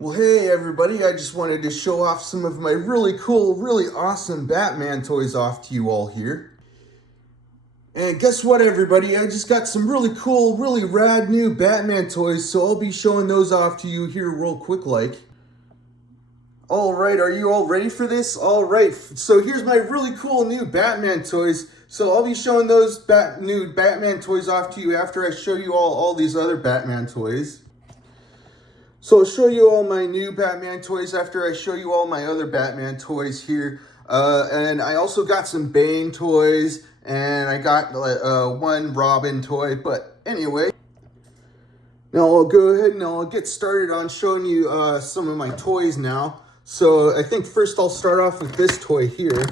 Well, hey everybody, I just wanted to show off some of my really cool, really awesome Batman toys off to you all here. And guess what everybody, I just got some really cool, really rad new Batman toys, so I'll be showing those off to you here real quick like. Alright, are you all ready for this? Alright, so here's my really cool new Batman toys. So I'll be showing those new Batman toys off to you after I show you all these other Batman toys. So I'll show you all my new Batman toys after I show you all my other Batman toys here. And I also got some Bane toys, and I got one Robin toy. But anyway, now I'll go ahead and I'll get started on showing you some of my toys now. So I think first I'll start off with this toy here.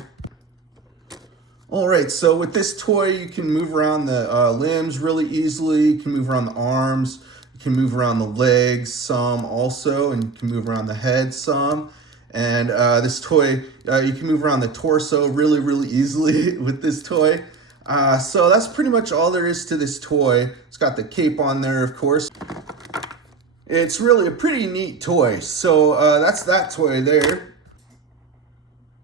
Alright, so with this toy you can move around the limbs really easily. You can move around the arms. You can move around the legs some also, and you can move around the head some. And this toy, you can move around the torso really easily with this toy. So that's pretty much all there is to this toy. It's got the cape on there, of course. It's really a pretty neat toy. So that's that toy there.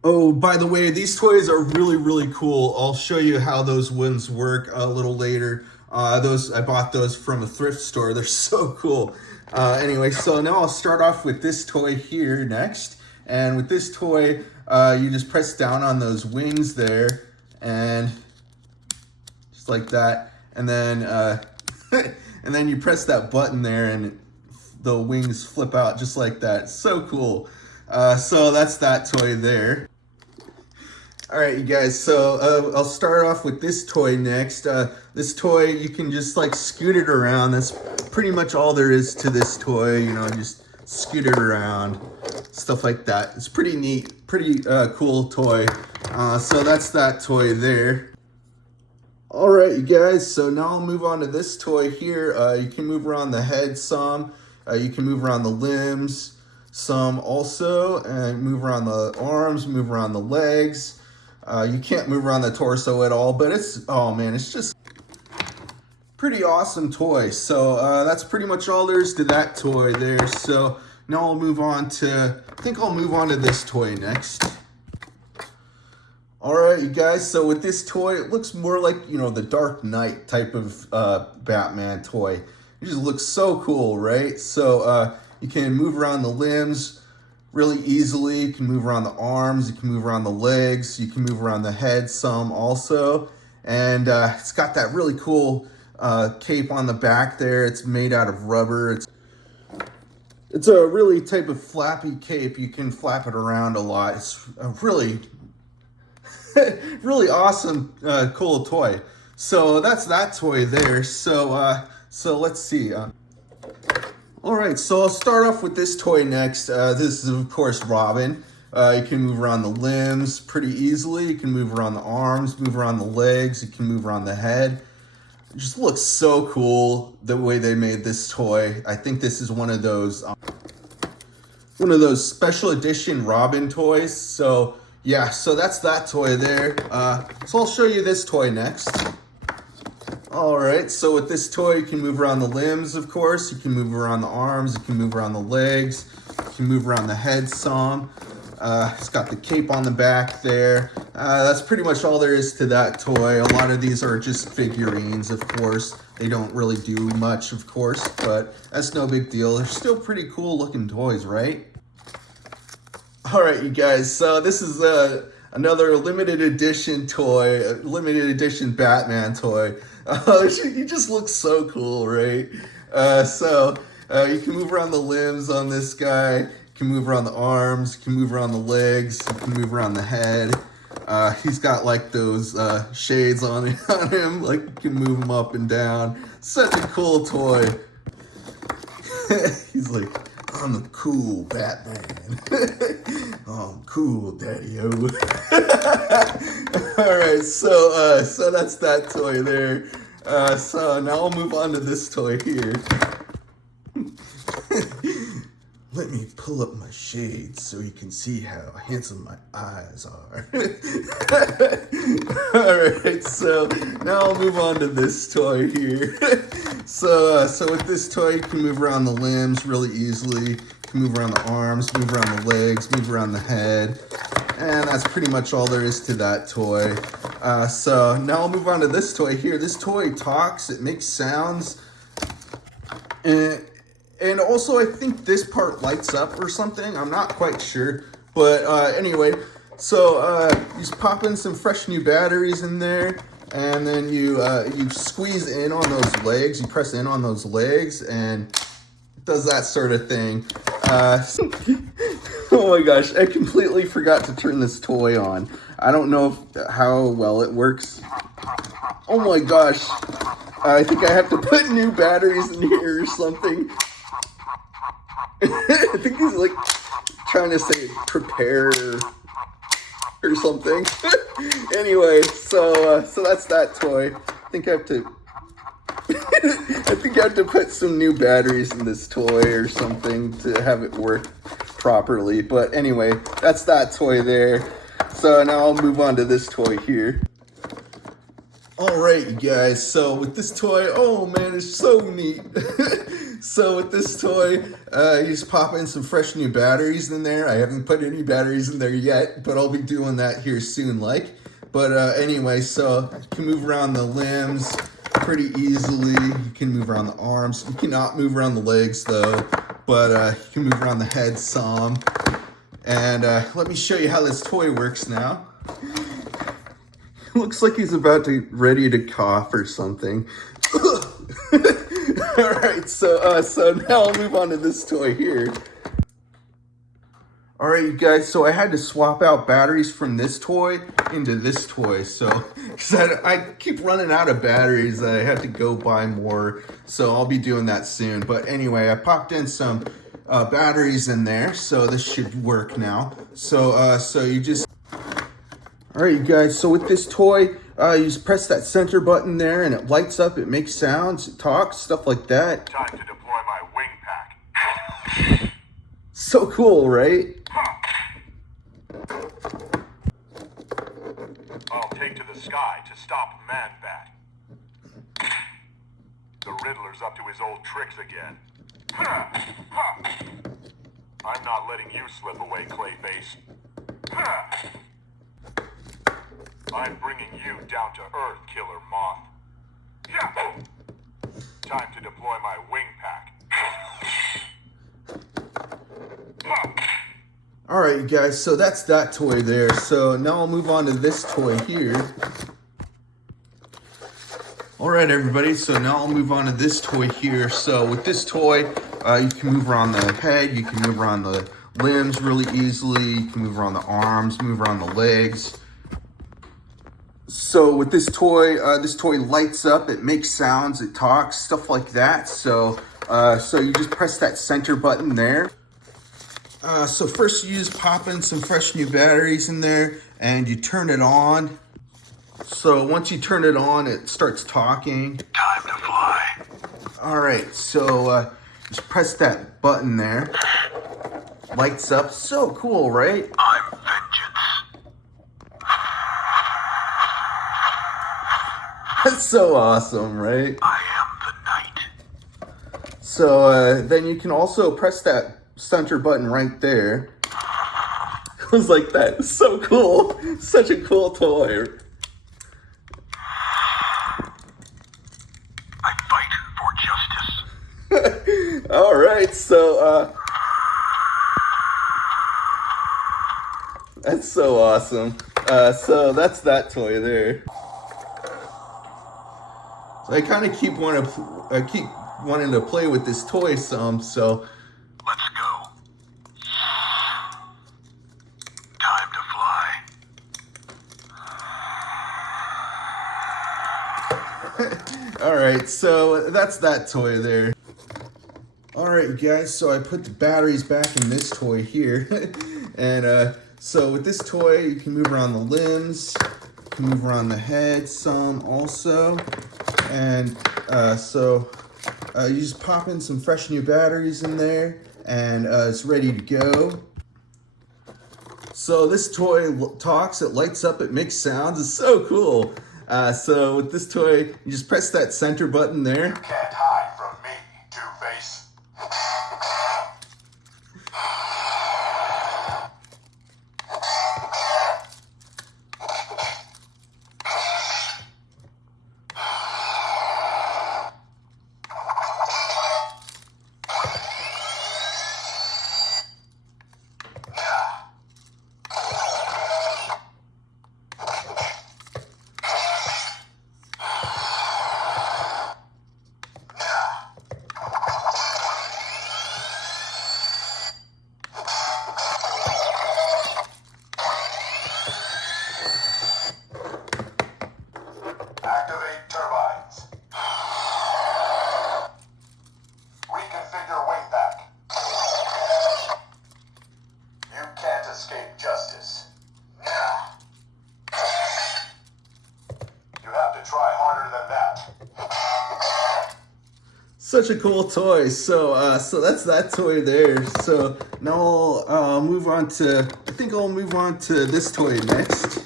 Oh, by the way, these toys are really cool. I'll show you how those ones work a little later. I bought those from a thrift store. They're so cool. Anyway, so now I'll start off with this toy here next. And with this toy, you just press down on those wings there, and just like that. And then and then you press that button there, and the wings flip out just like that. So cool. So that's that toy there. Alright you guys, so I'll start off with this toy next. This toy, you can just like scoot it around. That's pretty much all there is to this toy, you know, just scoot it around, stuff like that. It's pretty neat, pretty cool toy. So that's that toy there. Alright you guys, so now I'll move on to this toy here. You can move around the head some, you can move around the limbs some also, and move around the arms, move around the legs. You can't move around the torso at all, but oh man, it's just pretty awesome toy. So that's pretty much all there is to that toy there. So now I'll move on to, I think I'll move on to this toy next. Alright you guys, so with this toy, it looks more like, you know, the Dark Knight type of Batman toy. It just looks so cool, right? So you can move around the limbs really easily. You can move around the arms, you can move around the legs, you can move around the head some also. And it's got that really cool cape on the back there. It's made out of rubber. It's a really type of flappy cape. You can flap it around a lot. It's a really really awesome cool toy. So that's that toy there. So let's see. Alright, so I'll start off with this toy next. This is, of course, Robin. You can move around the limbs pretty easily. You can move around the arms, move around the legs. You can move around the head. It just looks so cool the way they made this toy. I think this is one of those special edition Robin toys. So, yeah, so that's that toy there. So I'll show you this toy next. Alright, so with this toy, you can move around the limbs, of course. You can move around the arms. You can move around the legs. You can move around the head some. It's got the cape on the back there. That's pretty much all there is to that toy. A lot of these are just figurines, of course. They don't really do much, of course, but that's no big deal. They're still pretty cool looking toys, right? Alright, you guys, so this is another limited edition toy, a limited edition Batman toy. He just looks so cool, right? You can move around the limbs on this guy. You can move around the arms. You can move around the legs. You can move around the head. He's got like those shades on him. Like you can move him up and down. Such a cool toy. He's like, I'm the cool Batman. Oh, I'm cool, Daddy-o. Alright, so that's that toy there. So now I'll move on to this toy here. Let me pull up my shades so you can see how handsome my eyes are. Alright, so now I'll move on to this toy here. So with this toy, you can move around the limbs really easily. You can move around the arms, move around the legs, move around the head. And that's pretty much all there is to that toy. So now I'll move on to this toy here. This toy talks, it makes sounds. And also I think this part lights up or something. I'm not quite sure. But anyway, so you just pop in some fresh new batteries in there. And then you squeeze in on those legs. You press in on those legs and it does that sort of thing. Oh my gosh, I completely forgot to turn this toy on. I don't know how well it works. Oh my gosh, I think I have to put new batteries in here or something. I think he's like trying to say prepare or something. Anyway, so that's that toy. I think I have to put some new batteries in this toy or something to have it work properly. But anyway, that's that toy there. So now I'll move on to this toy here. Alright, you guys, so with this toy, oh man, it's so neat. So with this toy, you just pop in some fresh new batteries in there. I haven't put any batteries in there yet, but I'll be doing that here soon, like. But anyway, so you can move around the limbs pretty easily. You can move around the arms. You cannot move around the legs though, but you can move around the head some. And let me show you how this toy works now. Looks like he's ready to cough or something. All right, so now I'll move on to this toy here. All right, you guys, so I had to swap out batteries from this toy into this toy. So, because I keep running out of batteries, I had to go buy more. So I'll be doing that soon. But anyway, I popped in some batteries in there, so this should work now. So you just... All right, you guys, so with this toy, you just press that center button there and it lights up, it makes sounds, it talks, stuff like that. Time to deploy my wing pack. So cool, right? I'll take to the sky to stop Man-Bat. The Riddler's up to his old tricks again. I'm not letting you slip away, Clayface. I'm bringing you down to earth, Killer Moth. Time to deploy my wing pack. All right, you guys, so that's that toy there. So now I'll move on to this toy here. All right, everybody, so now I'll move on to this toy here. So with this toy, you can move around the head, you can move around the limbs really easily, you can move around the arms, move around the legs. So with this toy lights up, it makes sounds, it talks, stuff like that. So you just press that center button there. So first you just pop in some fresh new batteries in there and you turn it on. So once you turn it on, it starts talking. Time to fly. All right, so just press that button there. Lights up, so cool, right? I'm vengeance. That's so awesome, right? I am the night. So then you can also press that center button right there. It was like that. It's so cool. Such a cool toy. I fight for justice. All right, so that's so awesome. So that's that toy there. So I kind of keep wanting to play with this toy some. So let's go. Time to fly. all right, so that's that toy there. All right, you guys, so I put the batteries back in this toy here. And so with this toy, you can move around the limbs, you can move around the head some also. And you just pop in some fresh new batteries in there and it's ready to go. So this toy talks, it lights up, it makes sounds, it's so cool. So with this toy, you just press that center button there. You can't hide from me, Two-Face. Such a cool toy. So that's that toy there. So now I'll move on to, I think I'll move on to this toy next.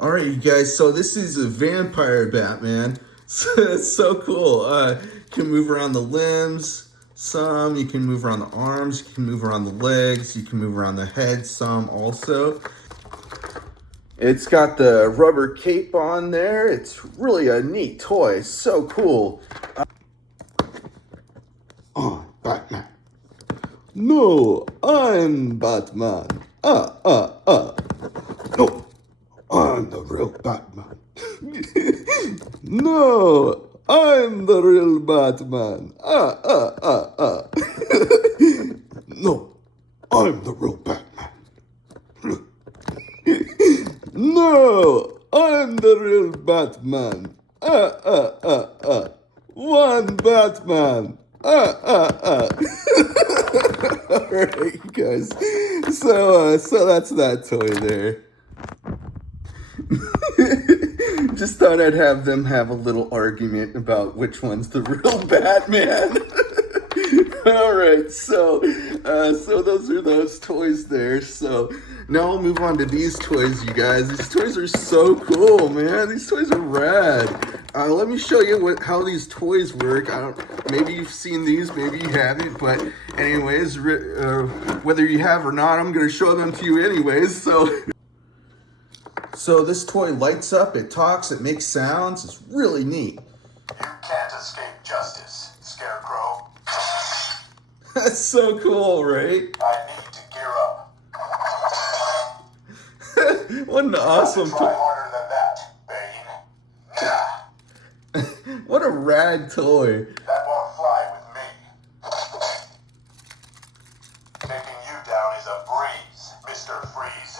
All right, you guys, so this is a vampire Batman. So it's so cool. You can move around the limbs, some. You can move around the arms. You can move around the legs. You can move around the head, some also. It's got the rubber cape on there. It's really a neat toy. So cool. Batman. No, I'm Batman. No, I'm the real Batman. No, I'm the real Batman. No, I'm the real Batman. No, I'm the real Batman. One Batman. Alright, you guys. So that's that toy there. Just thought I'd have them have a little argument about which one's the real Batman. Alright, so those are those toys there. So now I'll move on to these toys, you guys. These toys are so cool, man. These toys are rad. Let me show you how these toys work. Maybe you've seen these, maybe you haven't, but anyways, whether you have or not, I'm gonna show them to you anyways. So this toy lights up, it talks, it makes sounds. It's really neat. You can't escape justice, Scarecrow. That's so cool, right? I need to gear up. What an awesome Try toy. harder than that, Bane. What a rad toy. That won't fly with me. Taking you down is a breeze, Mr. Freeze.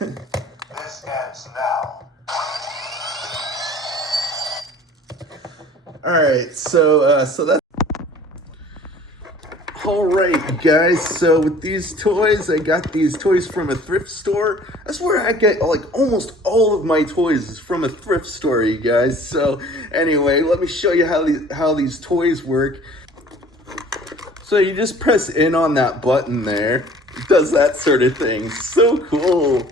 This ends now. Alright, so that's... Alright, guys, so with these toys, I got these toys from a thrift store. That's where I get, like, almost all of my toys is from a thrift store, you guys. So, anyway, let me show you how these toys work. So you just press in on that button there. It does that sort of thing. So cool.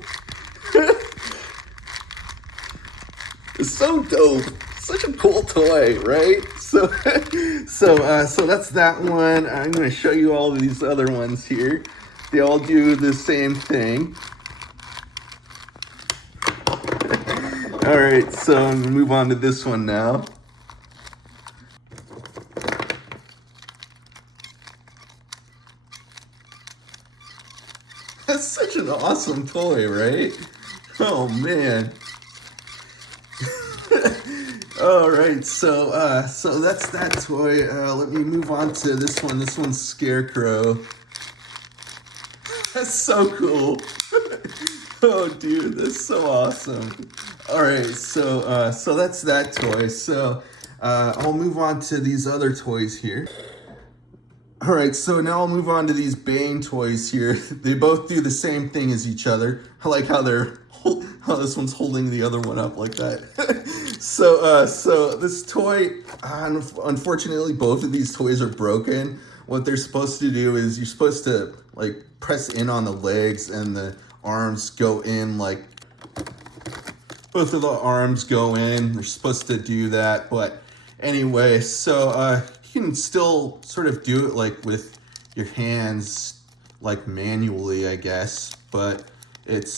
It's so dope. Such a cool toy, right? So that's that one. I'm gonna show you all of these other ones here. They all do the same thing. All right, so I'm gonna move on to this one now. That's such an awesome toy, right? Oh man. All right, so that's that toy. Let me move on to this one. This one's Scarecrow. That's so cool. Oh, dude, that's so awesome. All right, so that's that toy. So I'll move on to these other toys here. All right, so now I'll move on to these Bane toys here. They both do the same thing as each other. I like how how this one's holding the other one up like that. So this toy, unfortunately, both of these toys are broken. What they're supposed to do is you're supposed to like press in on the legs and the arms go in, like both of the arms go in. They're supposed to do that, but anyway, so you can still sort of do it like with your hands, like manually, I guess, but it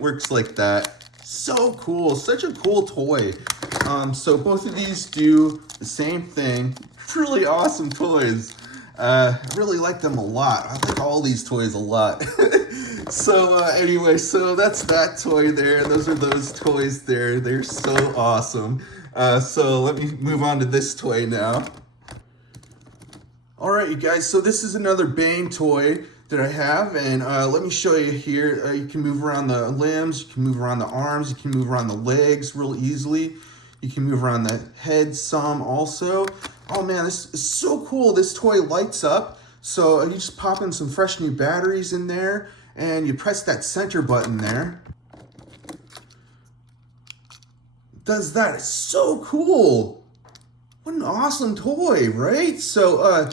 works like that. So cool, such a cool toy. So both of these do the same thing. Really awesome toys. I really like them a lot. I like all these toys a lot. So anyway, so that's that toy there. Those are those toys there. They're so awesome. So let me move on to this toy now. All right, you guys, so this is another Bane toy that I have, and let me show you here. You can move around the limbs, you can move around the arms, you can move around the legs real easily. You can move around the head some also. Oh man, this is so cool. This toy lights up. So you just pop in some fresh new batteries in there, and you press that center button there. does that. It's so cool. What an awesome toy, right? So,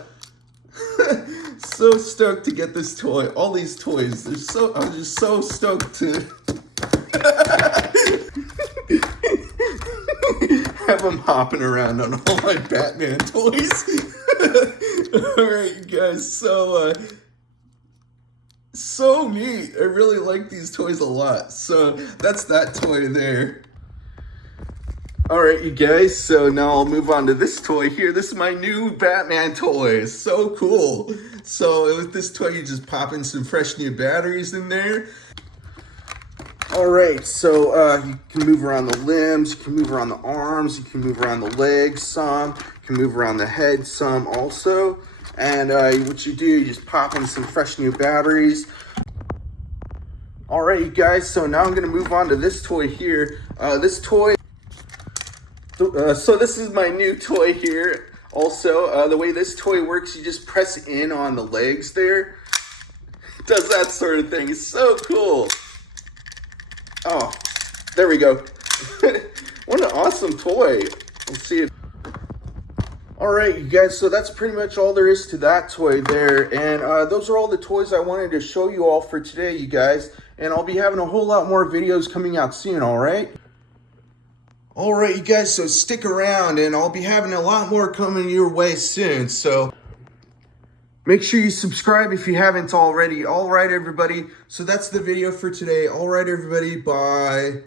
so stoked to get this toy. All these toys. I'm just so stoked to have them hopping around on all my Batman toys. All right, you guys. So neat. I really like these toys a lot. So that's that toy there. All right, you guys. So now I'll move on to this toy here. This is my new Batman toy. It's so cool. So with this toy, you just pop in some fresh new batteries in there. All right, so you can move around the limbs, you can move around the arms, you can move around the legs some, you can move around the head some also. And what you do, you just pop in some fresh new batteries. All right, you guys, so now I'm gonna move on to this toy here. This toy, so this is my new toy here. Also, the way this toy works, you just press in on the legs there. It does that sort of thing. It's so cool. Oh, there we go. What an awesome toy. Let's see it. All right, you guys, so that's pretty much all there is to that toy there. And those are all the toys I wanted to show you all for today, you guys. And I'll be having a whole lot more videos coming out soon, all right? All right, you guys, so stick around, and I'll be having a lot more coming your way soon. So make sure you subscribe if you haven't already. All right, everybody. So that's the video for today. All right, everybody. Bye.